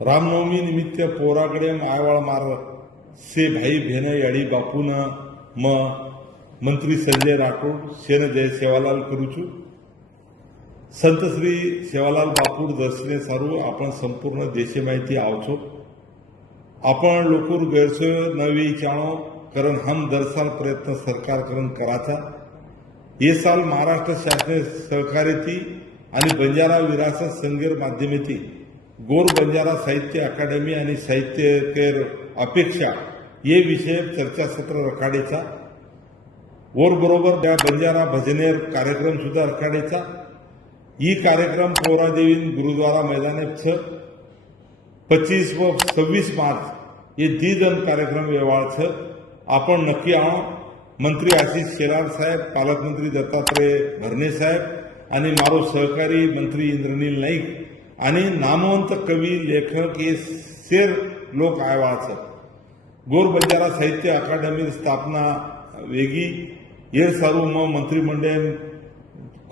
रामनवमी निमित्त पोराकडे आयवाळ मार से भाई भेन याडी बापून मंत्री संजय राठोड शेन जय सेवालाल करूचू संत श्री सेवालाल बापूर दर्शने सारू आपण संपूर्ण देशे माहिती आवछो आपण लोकूर गैरसोय नवी चाणो कारण हम दरसाल प्रयत्न सरकार करून कराचा ये साल महाराष्ट्र शासन सहकार्यती आणि बंजारा विरासत संगीर माध्यमेती गोर बंजारा साहित्य अकादमी आणि साहित्यकेर अपेक्षा ये विषय चर्चासत्र रखाडेचा और बरोबर त्या बंजारा भजनेर कार्यक्रम सुद्धा रखाडेचा ई कार्यक्रम पोरादेवीन गुरुद्वारा मैदानात 25 व 26 मार्च ये दीदन कार्यक्रम व्यवहार आपण नक्की आओ मंत्री आशिष शेलार साहेब पालकमंत्री दत्तात्रय भरणे साहेब आणि मारो सहकारी मंत्री इंद्रनील नाईक आणि नामवंत कवी लेखक हे शेर लोक आयवाच गोर बंजारा साहित्य अकादमी स्थापना वेगी ये सर्व मंत्रिमंडळ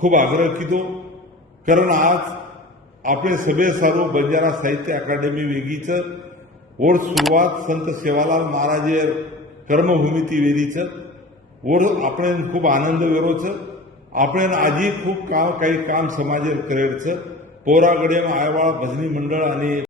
खूप आग्रह किदो कारण आज आपले सगळे सर्व बंजारा साहित्य अकादमी वेगीच ओढ सुरुवात संत सेवालाल महाराज कर्मभूमिती वेदीच ओढ आपण खूप आनंद वेरोच आपण आजी खूप काही काम समाजेर करेच पोरागडे आयवाळ भजनी मंडळ आणि